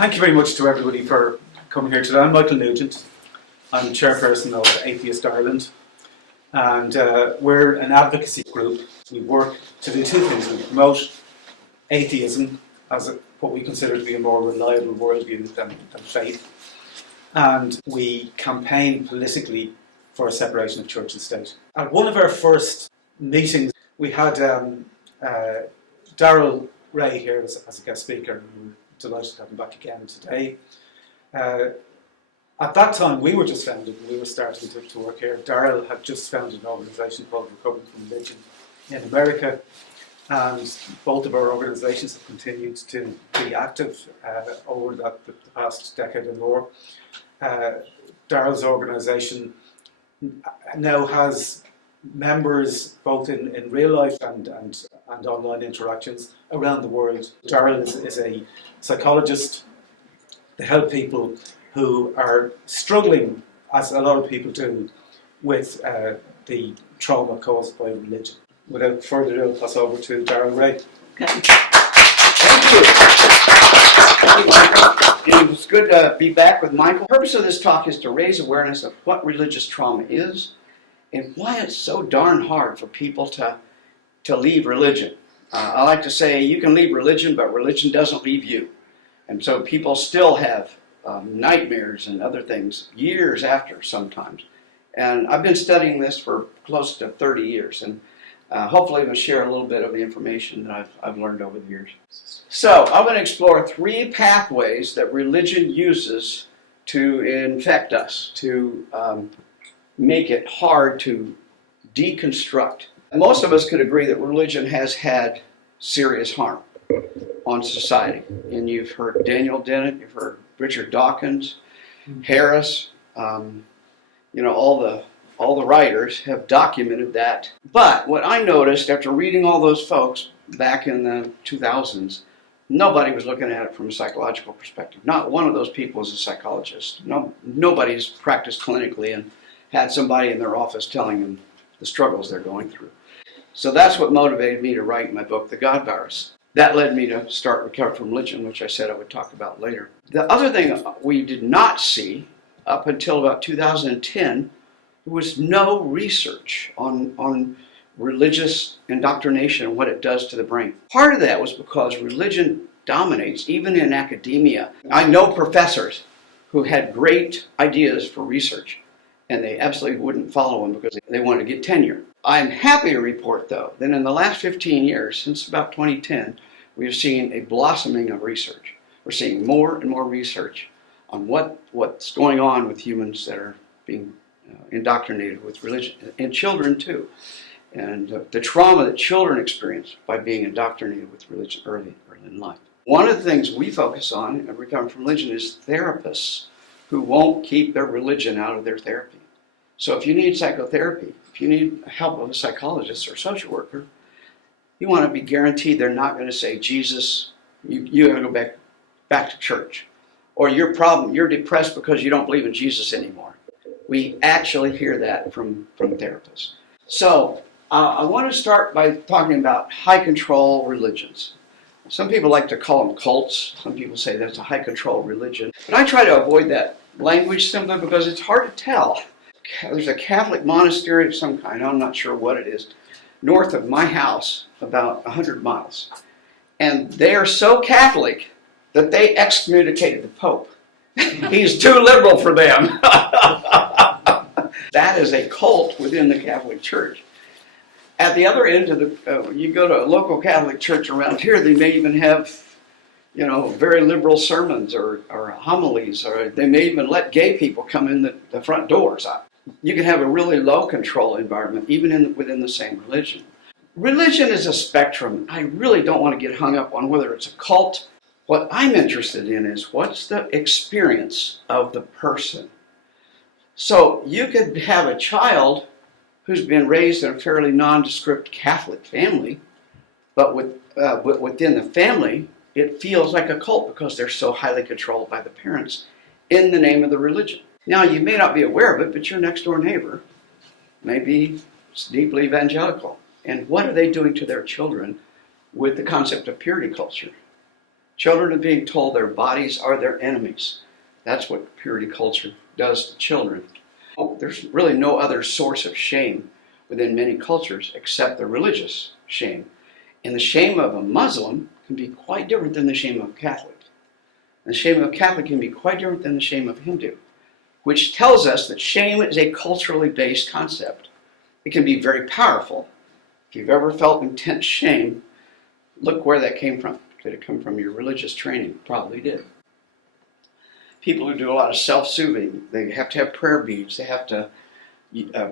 Thank you very much to everybody for coming here today. I'm Michael Nugent. I'm chairperson of Atheist Ireland, and we're an advocacy group. We work to do two things. We promote atheism as what we consider to be a more reliable worldview than faith, and we campaign politically for a separation of church and state. At one of our first meetings, we had Darrel Ray here as a guest speaker, and we're delighted to have him back again today. At that time, we were just founded, and we were starting to work here. Darrel had just founded an organisation called Recovering from Religion in America, and both of our organisations have continued to be active over the past decade and more. Darrel's organisation now has members both in real life and online interactions around the world. Darrel is a psychologist to help people who are struggling, as a lot of people do, with the trauma caused by religion. Without further ado, I'll pass over to Darrel Ray. Okay. Thank you. Thank you, Michael. It was good to be back with Michael. The purpose of this talk is to raise awareness of what religious trauma is and why it's so darn hard for people to leave religion. I like to say you can leave religion, but religion doesn't leave you. And so people still have nightmares and other things years after sometimes. And I've been studying this for close to 30 years, and hopefully I'm going to share a little bit of the information that I've learned over the years. So I'm going to explore 3 pathways that religion uses to infect us, to make it hard to deconstruct. Most of us could agree that religion has had serious harm on society. And you've heard Daniel Dennett, you've heard Richard Dawkins, Harris, all the writers have documented that. But what I noticed after reading all those folks back in the 2000s, nobody was looking at it from a psychological perspective. Not one of those people is a psychologist. Nobody's practiced clinically and had somebody in their office telling them the struggles they're going through. So that's what motivated me to write my book, The God Virus. That led me to start Recovering from Religion, which I said I would talk about later. The other thing we did not see up until about 2010, there was no research on religious indoctrination and what it does to the brain. Part of that was because religion dominates, even in academia. I know professors who had great ideas for research, and they absolutely wouldn't follow them because they wanted to get tenure. I'm happy to report, though, that in the last 15 years, since about 2010, we've seen a blossoming of research. We're seeing more and more research on what's going on with humans that are being indoctrinated with religion, and children too, and the trauma that children experience by being indoctrinated with religion early in life. One of the things we focus on in Recovering from Religion is therapists who won't keep their religion out of their therapy. So if you need psychotherapy, if you need help of a psychologist or social worker, you want to be guaranteed they're not going to say, Jesus, you got to go back to church. Or you're depressed because you don't believe in Jesus anymore. We actually hear that from therapists. So I want to start by talking about high control religions. Some people like to call them cults. Some people say that's a high control religion. But I try to avoid that language simply because it's hard to tell. There's a Catholic monastery of some kind, I'm not sure what it is, north of my house, about 100 miles. And they are so Catholic that they excommunicated the Pope. He's too liberal for them. That is a cult within the Catholic Church. At the other end of you go to a local Catholic church around here, they may even have, very liberal sermons or homilies, or they may even let gay people come in the front doors. You can have a really low control environment, even within the same religion. Religion is a spectrum. I really don't want to get hung up on whether it's a cult. What I'm interested in is what's the experience of the person. So you could have a child who's been raised in a fairly nondescript Catholic family, but within the family, it feels like a cult because they're so highly controlled by the parents in the name of the religion. Now, you may not be aware of it, but your next door neighbor may be deeply evangelical. And what are they doing to their children with the concept of purity culture? Children are being told their bodies are their enemies. That's what purity culture does to children. There's really no other source of shame within many cultures except the religious shame. And the shame of a Muslim can be quite different than the shame of a Catholic. And the shame of a Catholic can be quite different than the shame of a Hindu, which tells us that shame is a culturally based concept. It can be very powerful. If you've ever felt intense shame, look where that came from. Did it come from your religious training? Probably did. People who do a lot of self-soothing, they have to have prayer beads, they have to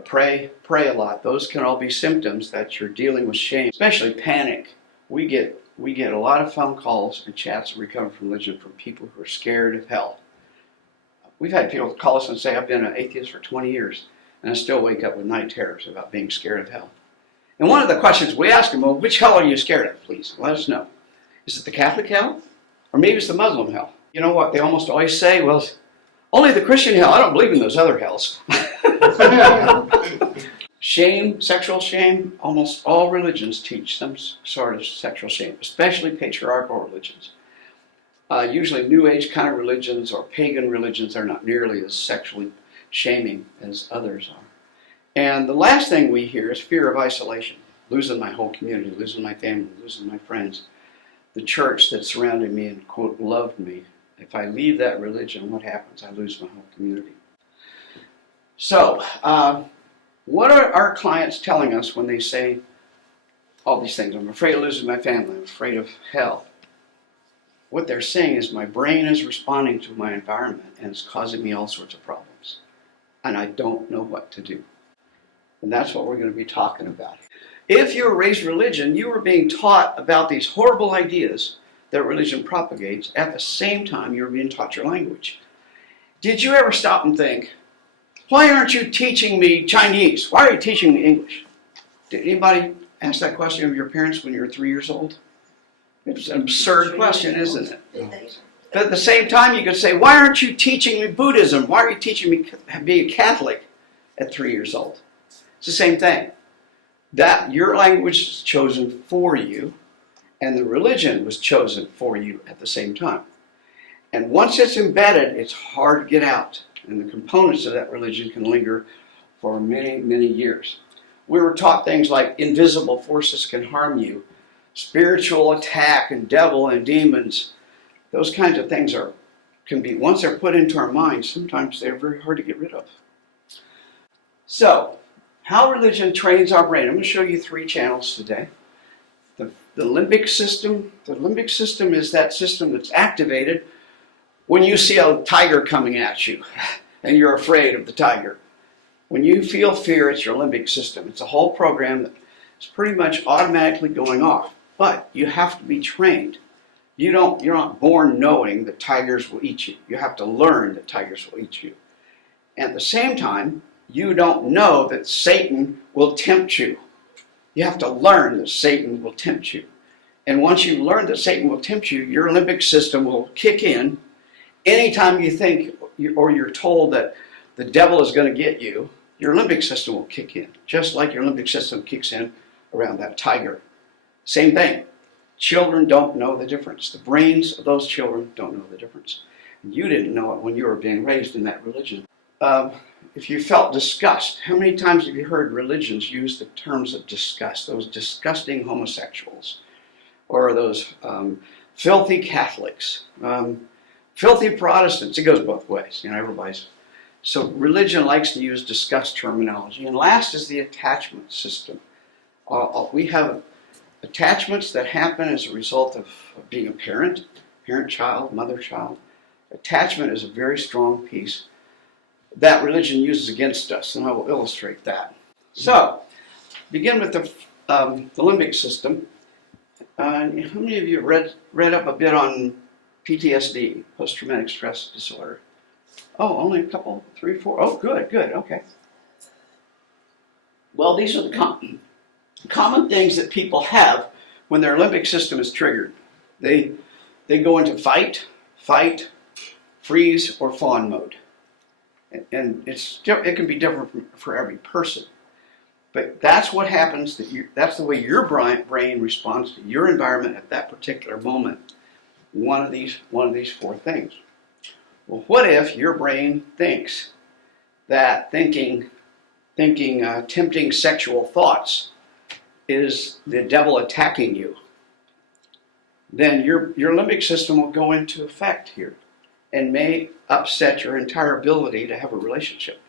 pray a lot. Those can all be symptoms that you're dealing with shame, especially panic. We get a lot of phone calls and chats that recover from religion from people who are scared of hell. We've had people call us and say, I've been an atheist for 20 years, and I still wake up with night terrors about being scared of hell. And one of the questions we ask them, well, which hell are you scared of, please? Let us know. Is it the Catholic hell? Or maybe it's the Muslim hell? You know what they almost always say? Well, only the Christian hell. I don't believe in those other hells. Shame, sexual shame, almost all religions teach some sort of sexual shame, especially patriarchal religions. Usually New Age kind of religions or pagan religions are not nearly as sexually shaming as others are. And the last thing we hear is fear of isolation. Losing my whole community, losing my family, losing my friends. The church that surrounded me and, quote, loved me. If I leave that religion, what happens? I lose my whole community. So, what are our clients telling us when they say all these things? I'm afraid of losing my family. I'm afraid of hell. What they're saying is my brain is responding to my environment and it's causing me all sorts of problems. And I don't know what to do. And that's what we're going to be talking about. If you were raised religion, you were being taught about these horrible ideas that religion propagates. At the same time, you were being taught your language. Did you ever stop and think, why aren't you teaching me Chinese? Why are you teaching me English? Did anybody ask that question of your parents when you were 3 years old? It's an absurd question, isn't it? But at the same time, you could say, why aren't you teaching me Buddhism? Why are you teaching me to be a Catholic at 3 years old? It's the same thing. That your language is chosen for you, and the religion was chosen for you at the same time. And once it's embedded, it's hard to get out. And the components of that religion can linger for many, many years. We were taught things like invisible forces can harm you, spiritual attack and devil and demons. Those kinds of things can be, once they're put into our minds, sometimes they're very hard to get rid of. So, how religion trains our brain. I'm going to show you 3 channels today. The limbic system. The limbic system is that system that's activated when you see a tiger coming at you and you're afraid of the tiger. When you feel fear, it's your limbic system. It's a whole program that is pretty much automatically going off. But you have to be trained. You're not born knowing that tigers will eat you. You have to learn that tigers will eat you. At the same time, you don't know that Satan will tempt you. You have to learn that Satan will tempt you. And once you learn that Satan will tempt you, your limbic system will kick in. Anytime you think or you're told that the devil is going to get you, your limbic system will kick in. Just like your limbic system kicks in around that tiger. Same thing. Children don't know the difference. The brains of those children don't know the difference. You didn't know it when you were being raised in that religion. If you felt disgust, how many times have you heard religions use the terms of disgust? Those disgusting homosexuals, or those filthy Catholics, filthy Protestants. It goes both ways, everybody's. So religion likes to use disgust terminology. And last is the attachment system. We have attachments that happen as a result of being a parent, parent-child, mother-child. Attachment is a very strong piece that religion uses against us, and I will illustrate that. So, begin with the limbic system. How many of you read up a bit on PTSD, post-traumatic stress disorder? Oh, only a couple, 3, 4. Oh, good, okay. Well, these are the common things that people have when their limbic system is triggered. They go into fight, freeze, or fawn mode. And it can be different for every person. But that's what happens, that's the way your brain responds to your environment at that particular moment. one of these four things. Well, what if your brain thinks that thinking tempting sexual thoughts is the devil attacking you? Then your limbic system will go into effect here and may upset your entire ability to have a relationship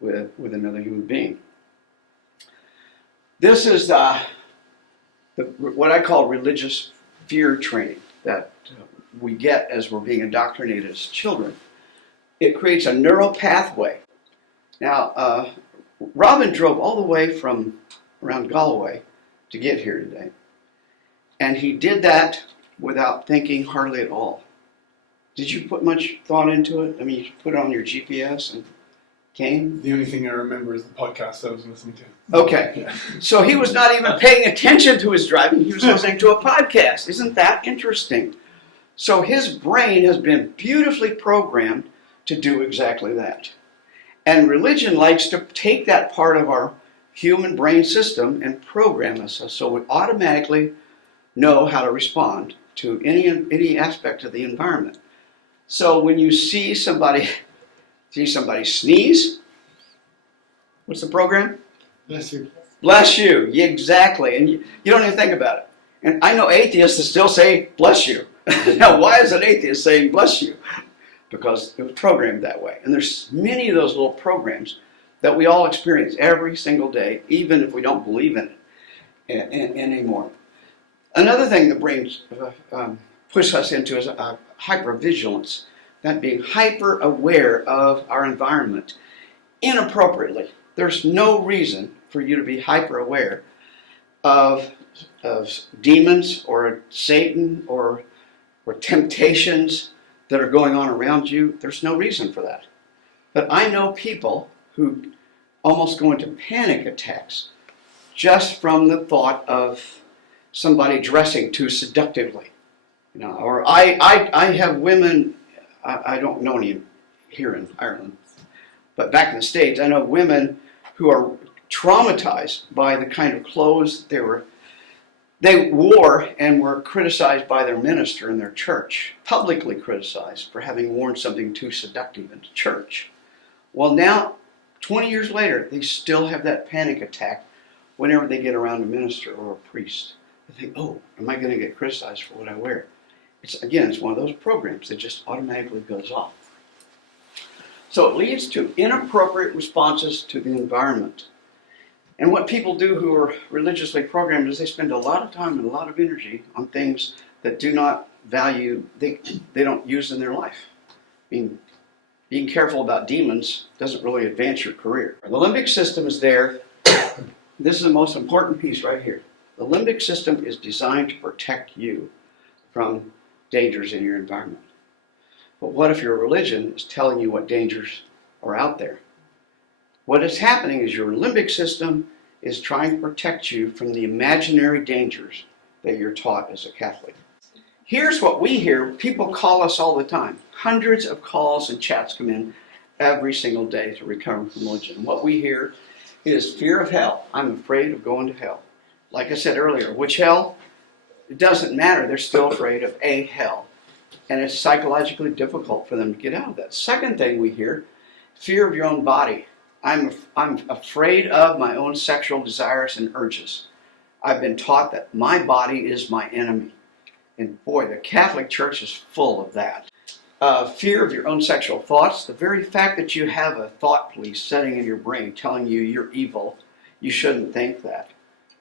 with another human being. This is what I call religious fear training that we get as we're being indoctrinated as children. It creates a neural pathway. Now, Robin drove all the way from around Galway to get here today. And he did that without thinking hardly at all. Did you put much thought into it? I mean, you put it on your GPS and came? The only thing I remember is the podcast I was listening to. Okay. Yeah. So he was not even paying attention to his driving. He was listening to a podcast. Isn't that interesting? So his brain has been beautifully programmed to do exactly that. And religion likes to take that part of our human brain system and program us so we automatically know how to respond to any aspect of the environment. So when you see somebody sneeze, what's the program? Bless you. Bless you. Yeah, exactly. And you don't even think about it. And I know atheists that still say bless you. Now, why is an atheist saying bless you? Because it was programmed that way. And there's many of those little programs that we all experience every single day, even if we don't believe in it anymore. Another thing the brain pushes us into is hypervigilance. That being hyper aware of our environment inappropriately. There's no reason for you to be hyper aware of demons or Satan or temptations that are going on around you. There's no reason for that. But I know people who almost go into panic attacks just from the thought of somebody dressing too seductively. You know, or I have women, I don't know any here in Ireland, but back in the States, I know women who are traumatized by the kind of clothes they wore and were criticized by their minister in their church, publicly criticized for having worn something too seductive into church. Well, now, 20 years later, they still have that panic attack whenever they get around a minister or a priest. They think, oh, am I going to get criticized for what I wear? It's one of those programs that just automatically goes off. So it leads to inappropriate responses to the environment. And what people do who are religiously programmed is they spend a lot of time and a lot of energy on things that do not value, they don't use in their life. I mean, being careful about demons doesn't really advance your career. The limbic system is there. This is the most important piece right here. The limbic system is designed to protect you from dangers in your environment. But what if your religion is telling you what dangers are out there? What is happening is your limbic system is trying to protect you from the imaginary dangers that you're taught as a Catholic. Here's what we hear. People call us all the time. Hundreds of calls and chats come in every single day to recover from religion. What we hear is fear of hell. I'm afraid of going to hell. Like I said earlier, which hell? It doesn't matter. They're still afraid of a hell. And it's psychologically difficult for them to get out of that. Second thing we hear, fear of your own body. I'm afraid of my own sexual desires and urges. I've been taught that my body is my enemy. And boy, the Catholic Church is full of that. Fear of your own sexual thoughts. The very fact that you have a thought police setting in your brain telling you you're evil, you shouldn't think that.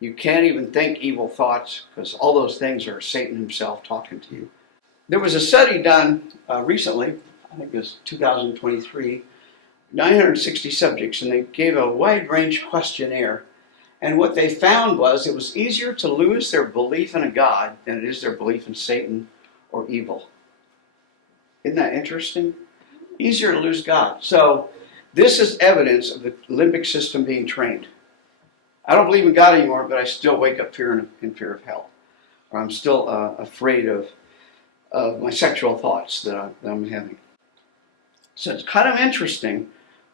You can't even think evil thoughts because all those things are Satan himself talking to you. There was a study done recently, I think it was 2023, 960 subjects, and they gave a wide range questionnaire. And what they found was it was easier to lose their belief in a God than it is their belief in Satan or evil. Isn't that interesting? Easier to lose God. So this is evidence of the limbic system being trained. I don't believe in God anymore, but I still wake up in fear of hell. Or I'm still afraid of my sexual thoughts that I'm having. So it's kind of interesting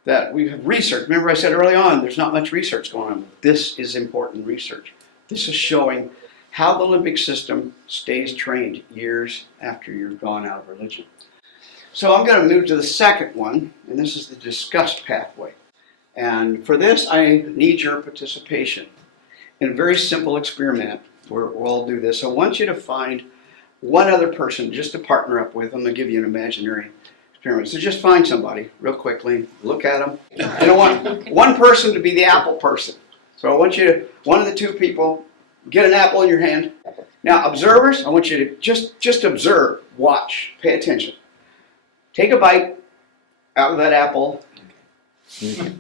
that we have research. Remember I said early on, there's not much research going on. This is important research. This is showing how the limbic system stays trained years after you're gone out of religion. So I'm going to move to the second one, and this is the disgust pathway. And for this, I need your participation in a very simple experiment where we'll all do this. I want you to find one other person just to partner up with. I'm going to give you an imaginary experiment. So just find somebody real quickly, look at them. And I want one person to be the apple person. So I want you to, one of the two people, get an apple in your hand. Now, observers, I want you to just observe, watch, pay attention. Take a bite out of that apple.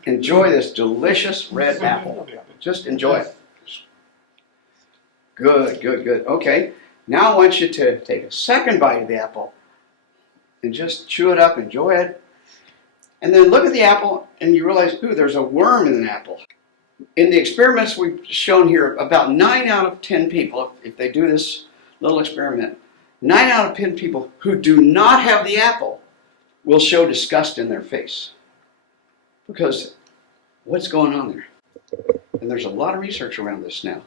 Enjoy this delicious red apple. Just enjoy it. Good, good, good. Okay, now I want you to take a second bite of the apple and just chew it up, enjoy it. And then look at the apple and you realize, ooh, there's a worm in an apple. In the experiments we've shown here, about 9 out of 10 people, if they do this little experiment, 9 out of 10 people who do not have the apple will show disgust in their face. Because what's going on there? And there's a lot of research around this now.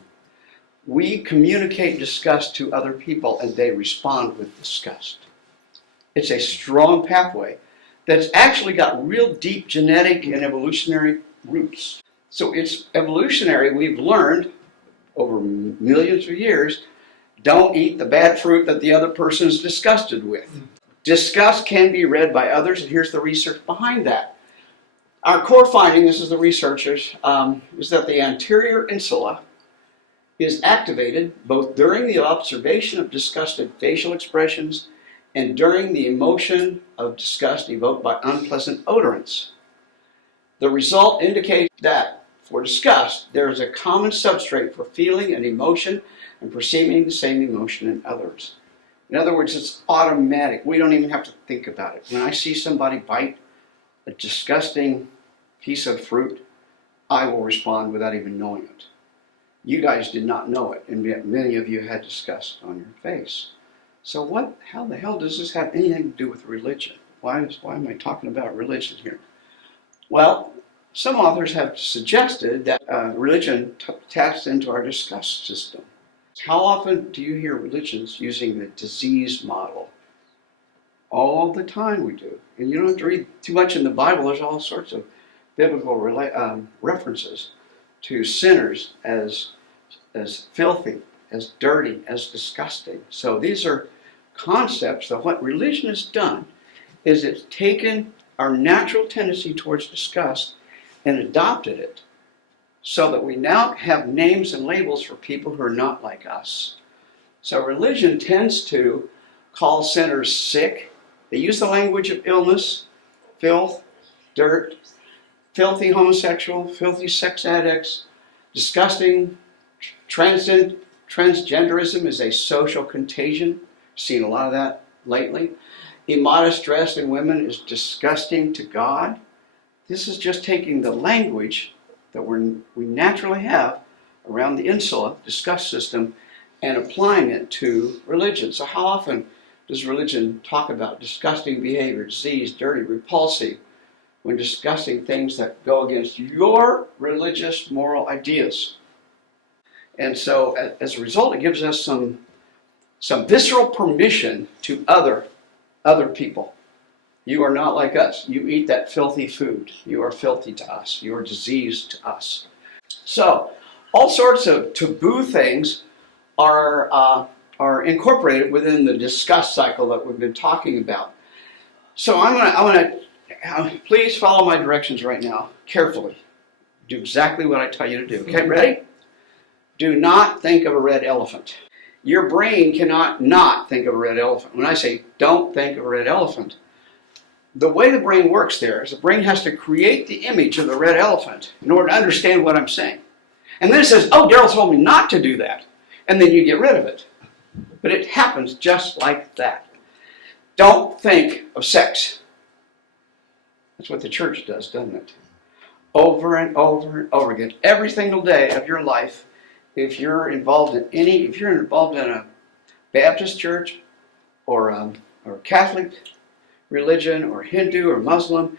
We communicate disgust to other people and they respond with disgust. It's a strong pathway that's actually got real deep genetic and evolutionary roots. So it's evolutionary. We've learned over millions of years, don't eat the bad fruit that the other person is disgusted with. Disgust can be read by others, and here's the research behind that. Our core finding, this is the researchers, is that the anterior insula is activated both during the observation of disgusted facial expressions and during the emotion of disgust evoked by unpleasant odorants. The result indicates that for disgust, there is a common substrate for feeling an emotion and perceiving the same emotion in others. In other words, it's automatic. We don't even have to think about it. When I see somebody bite a disgusting piece of fruit, I will respond without even knowing it. You guys did not know it, and yet many of you had disgust on your face. So how the hell does this have anything to do with religion? Why am I talking about religion here? Well, some authors have suggested that religion taps into our disgust system. How often do you hear religions using the disease model? All the time we do. And you don't have to read too much in the Bible. There's all sorts of biblical references to sinners as filthy, as dirty, as disgusting. So these are concepts that what religion has done is it's taken our natural tendency towards disgust and adopted it so that we now have names and labels for people who are not like us. So religion tends to call sinners sick. They use the language of illness, filth, dirt, filthy homosexual, filthy sex addicts, disgusting. Transgenderism is a social contagion. Seen a lot of that lately. Immodest dress in women is disgusting to God. This is just taking the language that we naturally have around the insula, disgust system, and applying it to religion. So how often does religion talk about disgusting behavior, disease, dirty, repulsive, when discussing things that go against your religious moral ideas? And so as a result, it gives us some visceral permission to other people. You are not like us. You eat that filthy food. You are filthy to us. You are diseased to us. So all sorts of taboo things are incorporated within the disgust cycle that we've been talking about. So I'm gonna please follow my directions right now carefully. Do exactly what I tell you to do. Okay, ready? Do not think of a red elephant. Your brain cannot not think of a red elephant. When I say don't think of a red elephant, the way the brain works there is the brain has to create the image of the red elephant in order to understand what I'm saying. And then it says, oh, Darrel told me not to do that. And then you get rid of it. But it happens just like that. Don't think of sex. That's what the church does, doesn't it? Over and over and over again. Every single day of your life, if you're involved in a Baptist church or Catholic religion or Hindu or Muslim,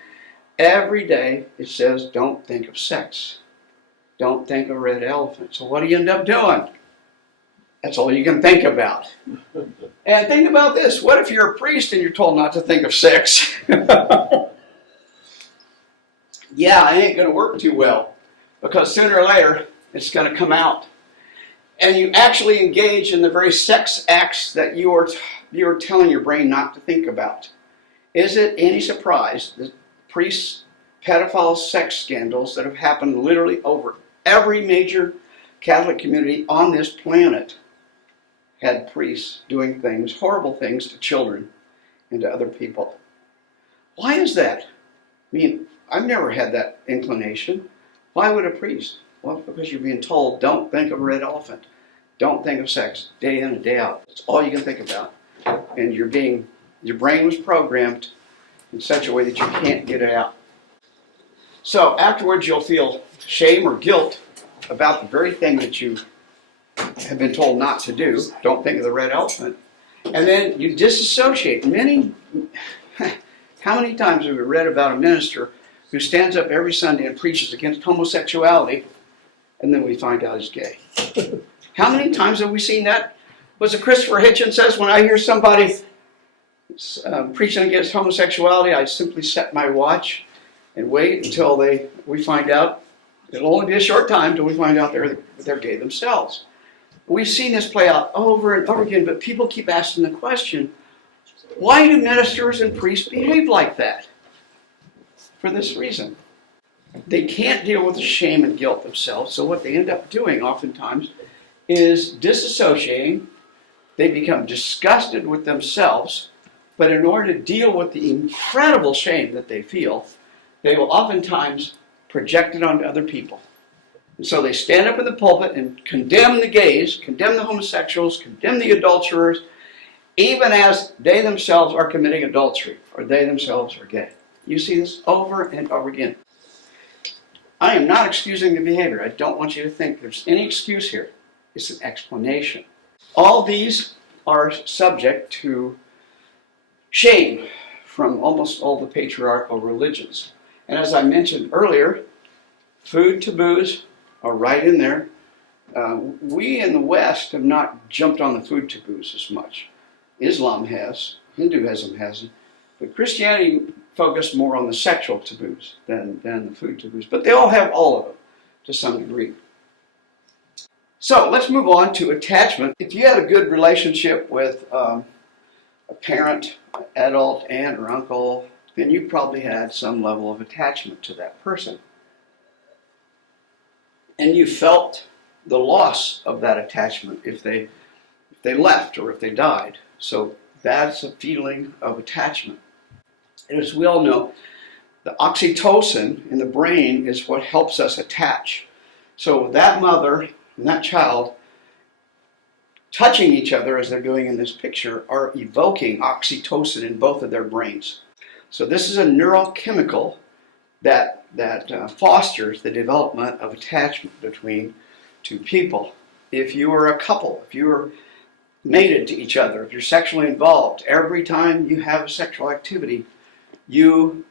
every day it says don't think of sex. Don't think of a red elephant. So what do you end up doing? That's all you can think about. And think about this. What if you're a priest and you're told not to think of sex? Yeah, it ain't going to work too well, because sooner or later it's going to come out. And you actually engage in the very sex acts that you're telling your brain not to think about. Is it any surprise that priests, pedophile sex scandals that have happened literally over every major Catholic community on this planet had priests doing things, horrible things to children and to other people? Why is that? I mean, I've never had that inclination. Why would a priest? Well, because you're being told, don't think of a red elephant. Don't think of sex day in and day out. That's all you can think about. And your brain was programmed in such a way that you can't get it out. So afterwards you'll feel shame or guilt about the very thing that you have been told not to do. Don't think of the red elephant. And then you disassociate. How many times have we read about a minister who stands up every Sunday and preaches against homosexuality, and then we find out he's gay? How many times have we seen that? Was it Christopher Hitchens says, when I hear somebody preaching against homosexuality, I simply set my watch and wait until we find out. It'll only be a short time until we find out they're gay themselves. We've seen this play out over and over again, but people keep asking the question, why do ministers and priests behave like that? For this reason. They can't deal with the shame and guilt themselves, so what they end up doing oftentimes is disassociating. They become disgusted with themselves, but in order to deal with the incredible shame that they feel, they will oftentimes project it onto other people. And so they stand up in the pulpit and condemn the gays, condemn the homosexuals, condemn the adulterers, even as they themselves are committing adultery, or they themselves are gay. You see this over and over again. I am not excusing the behavior. I don't want you to think there's any excuse here. It's an explanation. All these are subject to shame from almost all the patriarchal religions. And as I mentioned earlier, food taboos are right in there. We in the West have not jumped on the food taboos as much. Islam has, Hinduism hasn't, but Christianity focused more on the sexual taboos than the food taboos. But they all have all of them to some degree. So let's move on to attachment. If you had a good relationship with a parent, adult, aunt, or uncle, then you probably had some level of attachment to that person. And you felt the loss of that attachment if they left or if they died. So that's a feeling of attachment. And as we all know, the oxytocin in the brain is what helps us attach. So that mother and that child touching each other as they're doing in this picture are evoking oxytocin in both of their brains. So this is a neurochemical that fosters the development of attachment between two people. If you are a couple, if you are mated to each other, if you're sexually involved, every time you have a sexual activity, you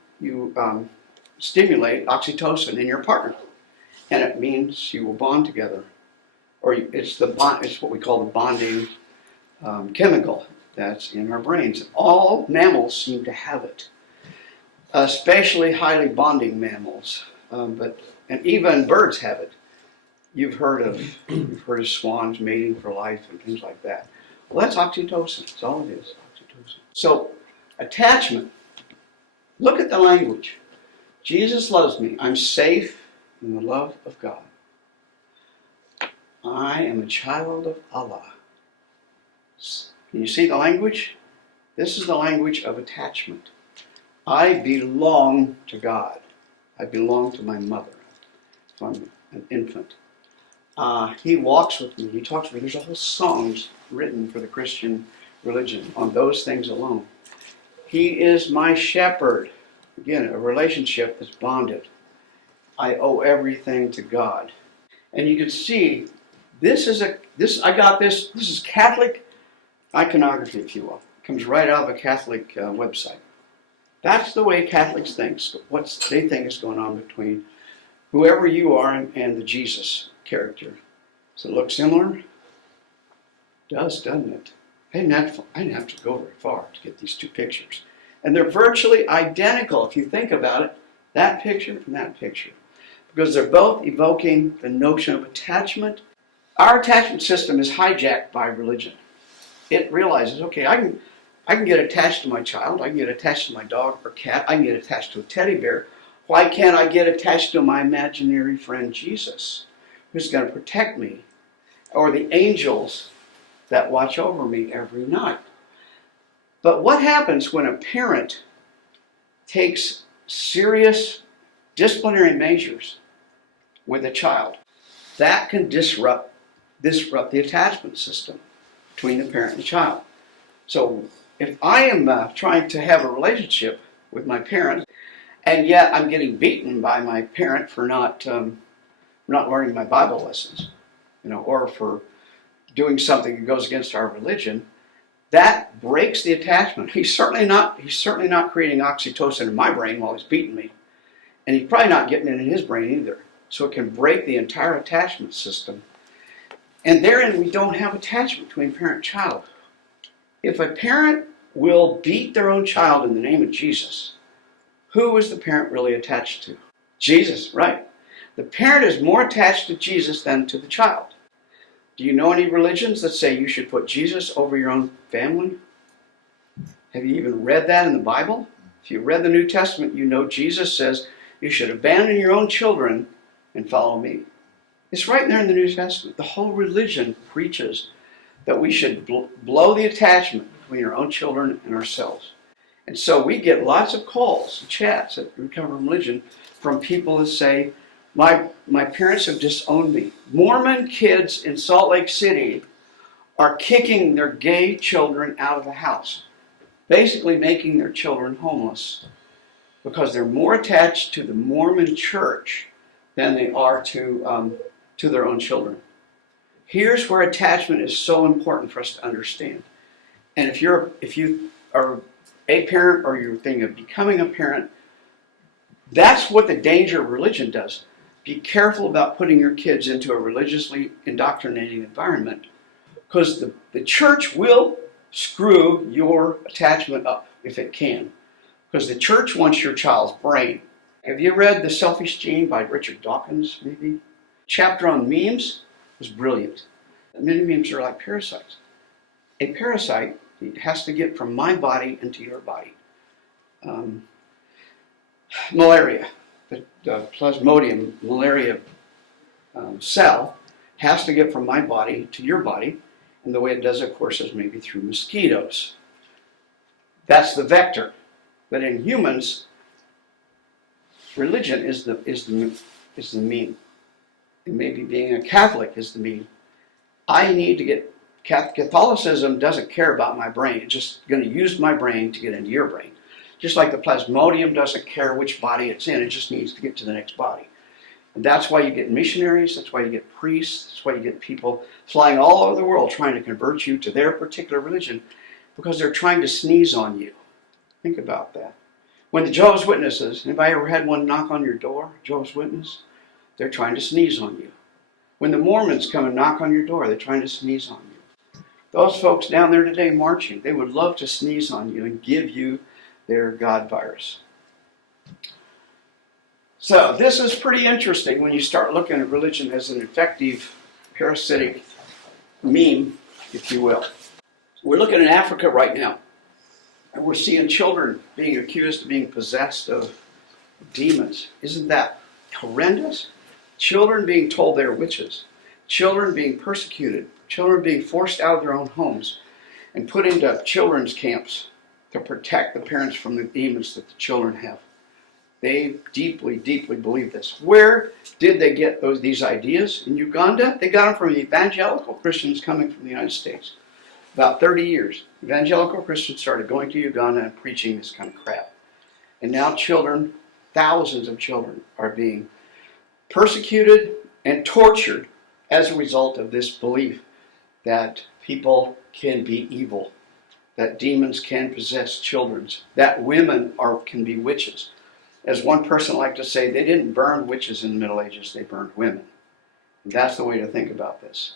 stimulate oxytocin in your partner, and it means you will bond together. Or it's what we call the bonding chemical that's in our brains. All mammals seem to have it, especially highly bonding mammals. And even birds have it. You've heard of swans mating for life and things like that. Well, that's oxytocin. That's all it is, oxytocin. So attachment. Look at the language. Jesus loves me. I'm safe in the love of God. I am a child of Allah. Can you see the language? This is the language of attachment. I belong to God. I belong to my mother. So I'm an infant. He walks with me. He talks with me. There's a whole songs written for the Christian religion on those things alone. He is my shepherd. Again, a relationship that's bonded. I owe everything to God. And you can see, this is Catholic iconography, if you will. It comes right out of a Catholic website. That's the way Catholics think, what they think is going on between whoever you are and the Jesus character. Does it look similar? Does, doesn't it? I didn't have to go very far to get these two pictures. And they're virtually identical if you think about it, that picture and that picture. Because they're both evoking the notion of attachment. Our attachment system is hijacked by religion. It realizes, okay, I can get attached to my child, I can get attached to my dog or cat, I can get attached to a teddy bear. Why can't I get attached to my imaginary friend Jesus, who's going to protect me? Or the angels that watch over me every night. But what happens when a parent takes serious disciplinary measures with a child? That can disrupt the attachment system between the parent and the child. So if I am trying to have a relationship with my parent, and yet I'm getting beaten by my parent for not learning my Bible lessons, or for doing something that goes against our religion, that breaks the attachment. He's certainly not creating oxytocin in my brain while he's beating me. And he's probably not getting it in his brain either. So it can break the entire attachment system. And therein we don't have attachment between parent and child. If a parent will beat their own child in the name of Jesus, who is the parent really attached to? Jesus, right. The parent is more attached to Jesus than to the child. Do you know any religions that say you should put Jesus over your own family? Have you even read that in the Bible? If you read the New Testament, you know Jesus says you should abandon your own children and follow me. It's right there in the New Testament. The whole religion preaches that we should blow the attachment between our own children and ourselves. And so we get lots of calls and chats at Recover Religion from people that say, my parents have disowned me. Mormon kids in Salt Lake City are kicking their gay children out of the house, basically making their children homeless because they're more attached to the Mormon church than they are to their own children. Here's where attachment is so important for us to understand. And if you are a parent or you're thinking of becoming a parent, that's what the danger of religion does. Be careful about putting your kids into a religiously indoctrinating environment, because the church will screw your attachment up if it can, because the church wants your child's brain. Have you read The Selfish Gene by Richard Dawkins, maybe? Chapter on memes was brilliant. Many memes are like parasites. A parasite has to get from my body into your body. Malaria. The Plasmodium malaria cell has to get from my body to your body, and the way it does it, of course, is maybe through mosquitoes. That's the vector. But in humans, religion is the mean, and maybe being a Catholic is the mean. I need to get Catholicism doesn't care about my brain. It's just going to use my brain to get into your brain. Just like the Plasmodium doesn't care which body it's in, it just needs to get to the next body. And that's why you get missionaries, that's why you get priests, that's why you get people flying all over the world trying to convert you to their particular religion, because they're trying to sneeze on you. Think about that. When the Jehovah's Witnesses, anybody ever had one knock on your door, Jehovah's Witness? They're trying to sneeze on you. When the Mormons come and knock on your door, they're trying to sneeze on you. Those folks down there today marching, they would love to sneeze on you and give you their God virus. So this is pretty interesting when you start looking at religion as an effective parasitic meme, if you will. We're looking at Africa right now, and we're seeing children being accused of being possessed of demons. Isn't that horrendous? Children being told they're witches, children being persecuted, children being forced out of their own homes and put into children's camps to protect the parents from the demons that the children have. They deeply, deeply believe this. Where did they get these ideas? In Uganda? They got them from evangelical Christians coming from the United States. About 30 years, evangelical Christians started going to Uganda and preaching this kind of crap. And now children, thousands of children, are being persecuted and tortured as a result of this belief that people can be evil, that demons can possess children, that women can be witches. As one person liked to say, they didn't burn witches in the Middle Ages, they burned women. And that's the way to think about this.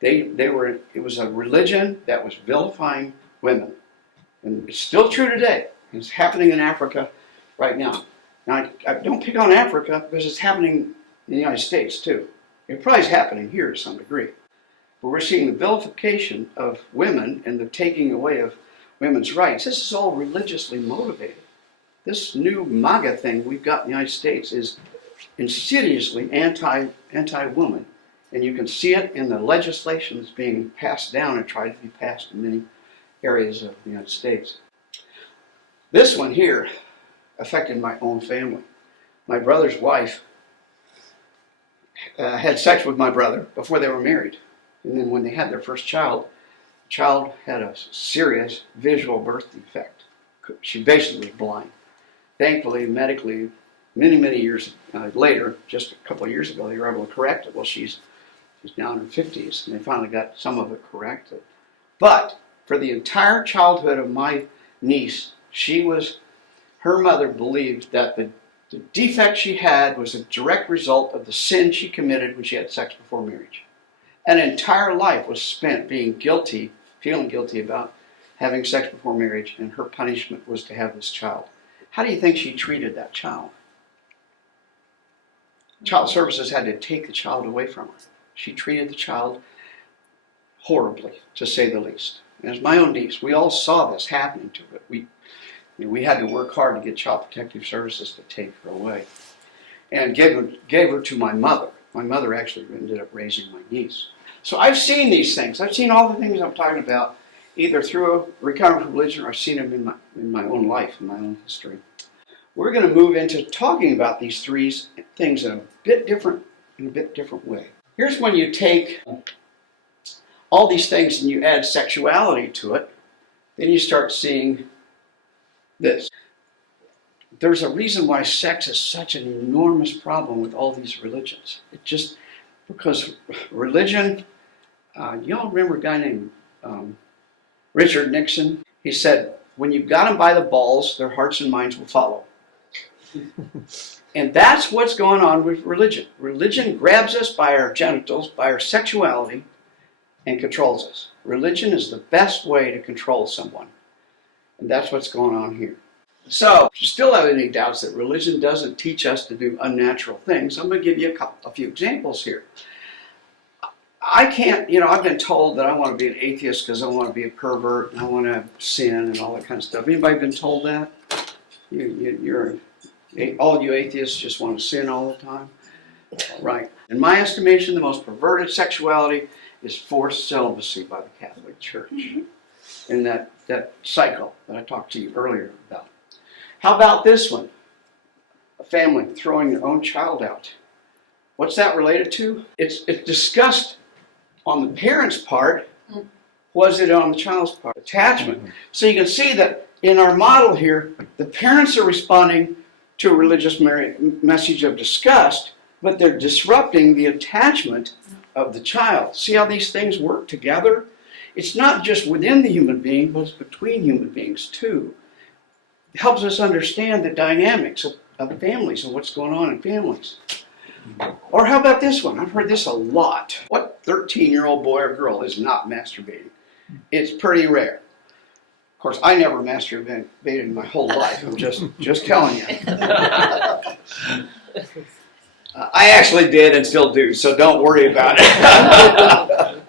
It was a religion that was vilifying women. And it's still true today. It's happening in Africa right now. Now, I don't pick on Africa because it's happening in the United States too. It probably is happening here to some degree. But we're seeing the vilification of women and the taking away of women's rights. This is all religiously motivated. This new MAGA thing we've got in the United States is insidiously anti-woman. And you can see it in the legislation that's being passed down and tried to be passed in many areas of the United States. This one here affected my own family. My brother's wife had sex with my brother before they were married. And then when they had their first child, the child had a serious visual birth defect. She basically was blind. Thankfully, medically, many years later, just a couple of years ago, they were able to correct it. Well, she's now in her 50s, and they finally got some of it corrected. But for the entire childhood of my niece, her mother believed that the defect she had was a direct result of the sin she committed when she had sex before marriage. An entire life was spent being guilty, feeling guilty about having sex before marriage, and her punishment was to have this child. How do you think she treated that child? Child Services had to take the child away from her. She treated the child horribly, to say the least. And as my own niece, we all saw this happening to her. We had to work hard to get Child Protective Services to take her away. And gave her to my mother. My mother actually ended up raising my niece. So I've seen these things. I've seen all the things I'm talking about, either through a recovering from religion or I've seen them in my own life, in my own history. We're going to move into talking about these three things in a bit different way. Here's when you take all these things and you add sexuality to it, then you start seeing this. There's a reason why sex is such an enormous problem with all these religions. It just, because religion, y'all remember a guy named Richard Nixon? He said, when you've got them by the balls, their hearts and minds will follow. And that's what's going on with religion. Religion grabs us by our genitals, by our sexuality, and controls us. Religion is the best way to control someone. And that's what's going on here. So, if you still have any doubts that religion doesn't teach us to do unnatural things, I'm going to give you a few examples here. I can't, I've been told that I want to be an atheist because I want to be a pervert and I want to have sin and all that kind of stuff. Anybody been told that? All you atheists just want to sin all the time? Right. In my estimation, the most perverted sexuality is forced celibacy by the Catholic Church. And that cycle that I talked to you earlier about. How about this one? A family throwing their own child out. What's that related to? It's discussed on the parent's part. Was it on the child's part? Attachment. So you can see that in our model here, the parents are responding to a religious message of disgust, but they're disrupting the attachment of the child. See how these things work together? It's not just within the human being, but it's between human beings too. It helps us understand the dynamics of families and what's going on in families. Or how about this one? I've heard this a lot. What 13-year-old boy or girl is not masturbating? It's pretty rare. Of course, I never masturbated in my whole life. I'm just telling you. I actually did and still do, so don't worry about it.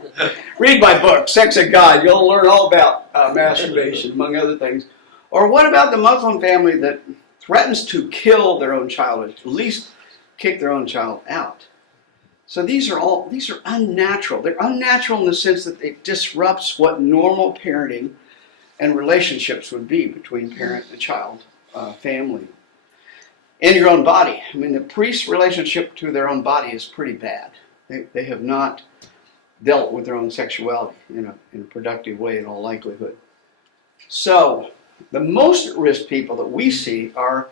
Read my book, Sex and God. You'll learn all about masturbation, among other things. Or what about the Muslim family that threatens to kill their own child, or at least kick their own child out? So these are unnatural. They're unnatural in the sense that it disrupts what normal parenting and relationships would be between parent and child, family. In your own body. I mean, the priest's relationship to their own body is pretty bad. They have not dealt with their own sexuality in a productive way in all likelihood. So, the most at-risk people that we see are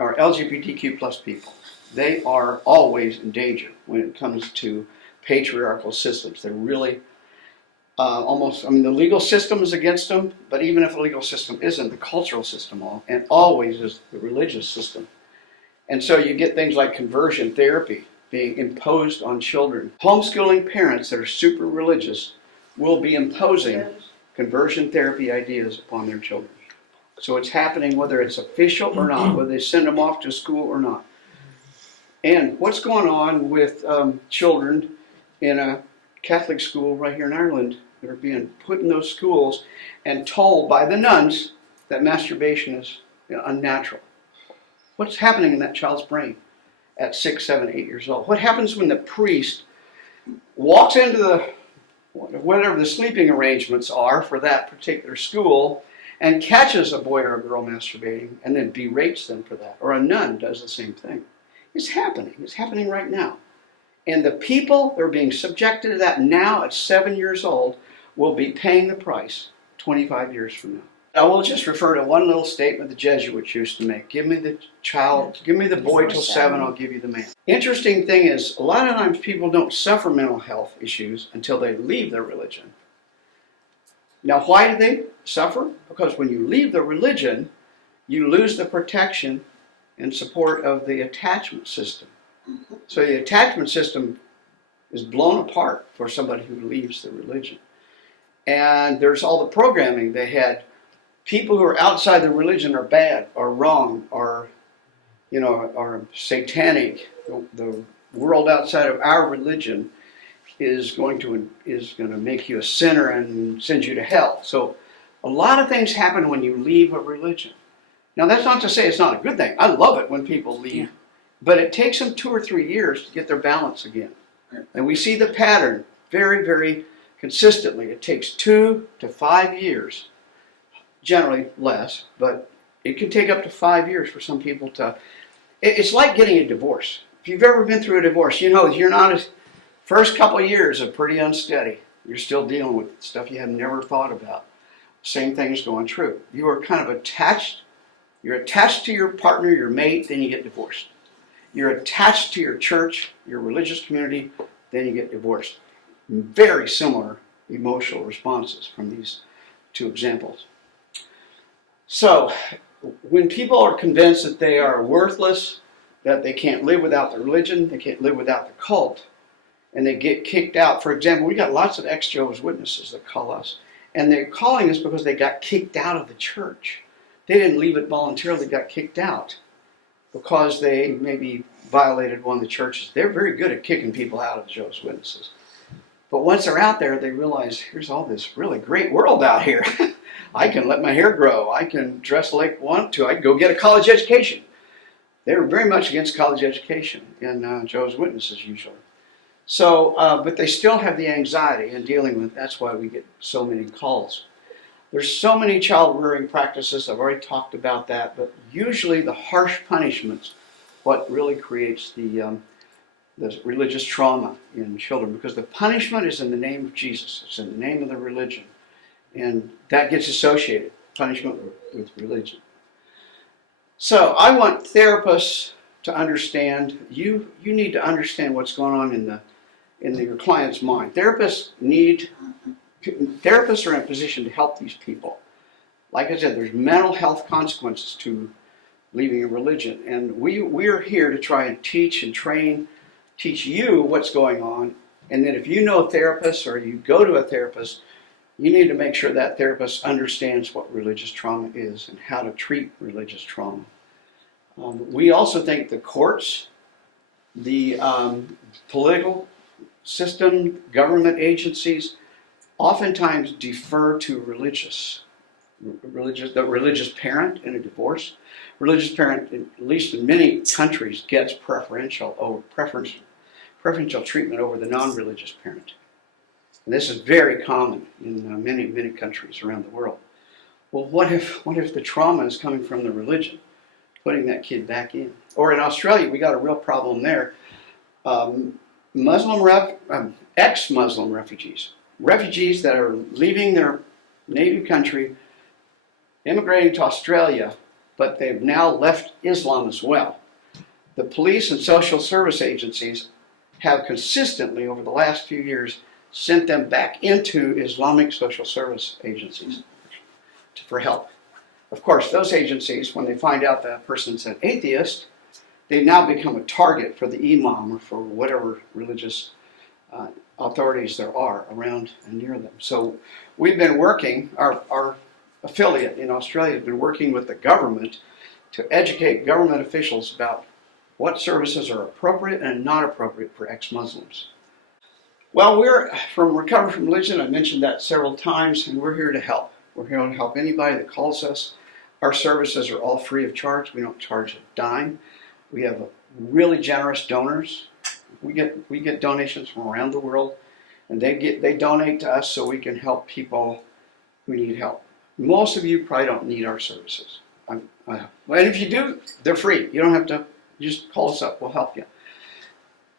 LGBTQ plus people. They are always in danger when it comes to patriarchal systems. They're really the legal system is against them, but even if the legal system isn't, the cultural system and always is the religious system. And so you get things like conversion therapy being imposed on children. Homeschooling parents that are super religious will be imposing conversion therapy ideas upon their children. So it's happening whether it's official or not, whether they send them off to school or not. And what's going on with children in a Catholic school right here in Ireland that are being put in those schools and told by the nuns that masturbation is unnatural? What's happening in that child's brain at 6, 7, 8 years old? What happens when the priest walks into the whatever the sleeping arrangements are for that particular school and catches a boy or a girl masturbating and then berates them for that? Or a nun does the same thing. It's happening. It's happening right now. And the people that are being subjected to that now at 7 years old will be paying the price 25 years from now. I will just refer to one little statement the Jesuits used to make. Give me the child, give me the boy till 7, I'll give you the man. Interesting thing is, a lot of times people don't suffer mental health issues until they leave their religion. Now, why do they suffer? Because when you leave the religion, you lose the protection and support of the attachment system. So the attachment system is blown apart for somebody who leaves the religion. And there's all the programming they had. People who are outside the religion are bad, are wrong, are satanic. The world outside of our religion is going to make you a sinner and send you to hell. So a lot of things happen when you leave a religion. Now, that's not to say it's not a good thing. I love it when people leave. But it takes them 2 or 3 years to get their balance again. And we see the pattern very, very consistently. It takes 2 to 5 years, generally less, but it can take up to 5 years for some people to... It's like getting a divorce. If you've ever been through a divorce, you know you're not... First couple of years are pretty unsteady. You're still dealing with stuff you have never thought about. Same thing's going true. You are kind of attached. You're attached to your partner, your mate, then you get divorced. You're attached to your church, your religious community, then you get divorced. Very similar emotional responses from these two examples. So, when people are convinced that they are worthless, that they can't live without the religion, they can't live without the cult, and they get kicked out. For example, we got lots of ex-Jehovah's Witnesses that call us, and they're calling us because they got kicked out of the church. They didn't leave it voluntarily, they got kicked out because they maybe violated one of the churches. They're very good at kicking people out of the Jehovah's Witnesses. But once they're out there, they realize, here's all this really great world out here. I can let my hair grow. I can dress like I want to. I can go get a college education. They're very much against college education in Jehovah's Witnesses usually. So, but they still have the anxiety in dealing with. That's why we get so many calls. There's so many child rearing practices. I've already talked about that. But usually the harsh punishments, what really creates the religious trauma in children, because the punishment is in the name of Jesus. It's in the name of the religion. And that gets associated, punishment with religion. So I want therapists to understand, you need to understand what's going on in your client's mind. Therapists are in a position to help these people. Like I said, there's mental health consequences to leaving a religion. And we're here to try and teach and train, teach you what's going on. And then if you know a therapist or you go to a therapist, you need to make sure that therapist understands what religious trauma is and how to treat religious trauma. We also think the courts, the political system, government agencies, oftentimes defer to the religious parent in a divorce. Religious parent, at least in many countries, gets preferential treatment over the non-religious parent. And this is very common in many, many countries around the world. Well, what if the trauma is coming from the religion, putting that kid back in? Or in Australia, we got a real problem there. Ex-Muslim refugees that are leaving their native country, immigrating to Australia, but they've now left Islam as well. The police and social service agencies have consistently, over the last few years, sent them back into Islamic social service agencies for help. Of course, those agencies, when they find out that person's an atheist, they now become a target for the imam or for whatever religious authorities there are around and near them. So we've been working, our affiliate in Australia has been working with the government to educate government officials about what services are appropriate and not appropriate for ex-Muslims. Well, we're from Recover from Religion. I mentioned that several times, and we're here to help. We're here to help anybody that calls us. Our services are all free of charge. We don't charge a dime. We have really generous donors. We get donations from around the world, and they donate to us so we can help people who need help. Most of you probably don't need our services. And if you do, they're free. You don't have to. You just call us up. We'll help you.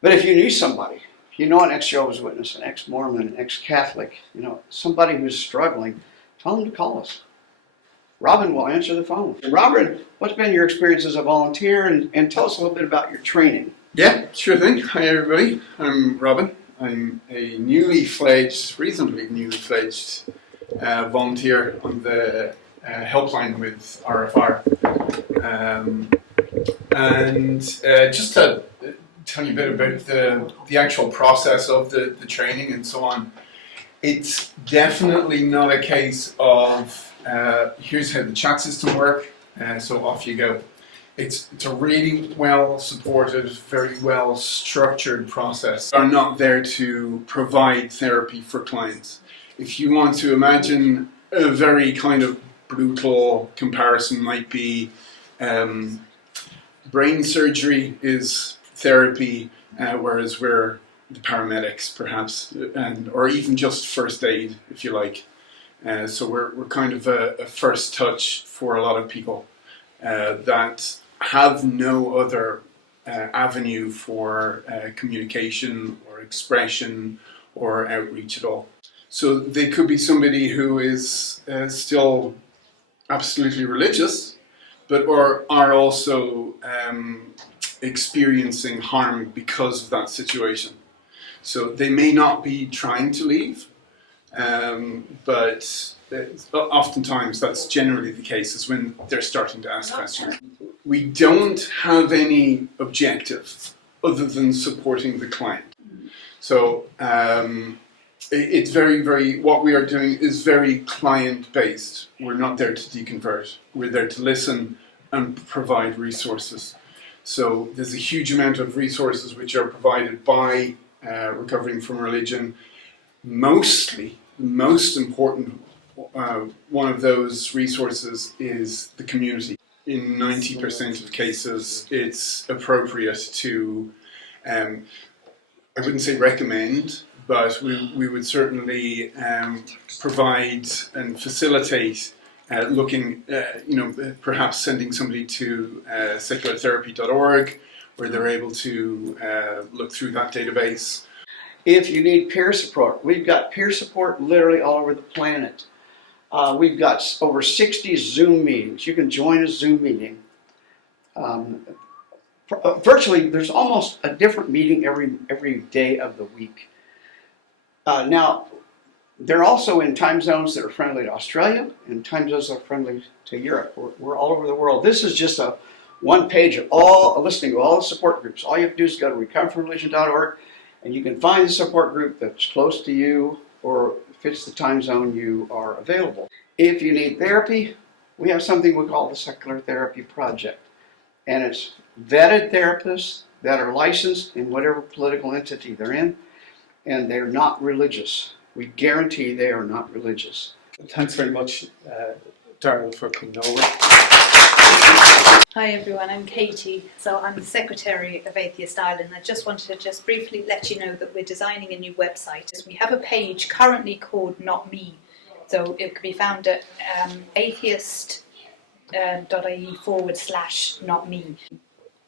But if you need somebody, if you know an ex-Jehovah's Witness, an ex-Mormon, an ex-Catholic, somebody who's struggling, tell them to call us. Robin will answer the phone. Robin, what's been your experience as a volunteer, and tell us a little bit about your training. Yeah, sure thing. Hi everybody. I'm Robin. I'm a reasonably newly fledged volunteer on the helpline with RFR. Just to tell you a bit about the actual process of the training and so on, it's definitely not a case of here's how the chat system works, so off you go. It's a really well supported, very well structured process. Are not there to provide therapy for clients. If you want to imagine a very kind of brutal comparison, might be brain surgery is therapy, whereas we're the paramedics perhaps, or even just first aid if you like. So we're kind of a first touch for a lot of people that have no other avenue for communication or expression or outreach at all. So they could be somebody who is still absolutely religious, but are also experiencing harm because of that situation. So they may not be trying to leave, but oftentimes that's generally the case, is when they're starting to ask questions. We don't have any objective other than supporting the client. So it's what we are doing is very client-based. We're not there to deconvert. We're there to listen and provide resources. So there's a huge amount of resources which are provided by Recovering from Religion. Mostly, the most important one of those resources is the community. In 90% of cases, it's appropriate to, I wouldn't say recommend, but we would certainly provide and facilitate looking, perhaps sending somebody to seculartherapy.org, where they're able to look through that database. If you need peer support, we've got peer support literally all over the planet. We've got over 60 Zoom meetings. You can join a Zoom meeting. Virtually, there's almost a different meeting every day of the week. Now, they're also in time zones that are friendly to Australia and time zones that are friendly to Europe. We're all over the world. This is just a one page of listing of all the support groups. All you have to do is go to recoverfromreligion.org, and you can find the support group that's close to you or fits the time zone you are available. If you need therapy, we have something we call the Secular Therapy Project. And it's vetted therapists that are licensed in whatever political entity they're in, and they're not religious. We guarantee they are not religious. Thanks very much, Darrel, for coming over. Hi everyone, I'm Katie. So I'm the Secretary of Atheist Ireland. I just wanted to briefly let you know that we're designing a new website. We have a page currently called Not Me. So it can be found at atheist.ie/notme.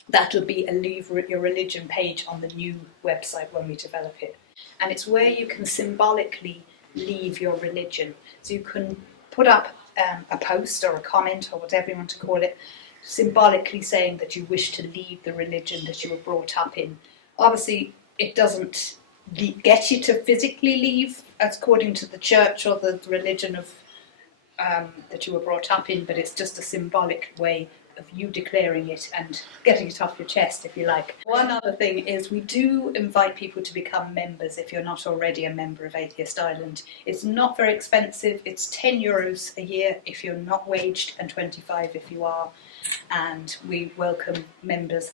That will be a Leave Your Religion page on the new website when we develop it. And it's where you can symbolically leave your religion. So you can put up a post or a comment or whatever you want to call it, symbolically saying that you wish to leave the religion that you were brought up in. Obviously, it doesn't get you to physically leave according to the church or the religion of that you were brought up in, but it's just a symbolic way of you declaring it and getting it off your chest, if you like. One other thing is we do invite people to become members if you're not already a member of Atheist Ireland. It's not very expensive. It's €10 a year if you're not waged and 25 if you are. And we welcome members.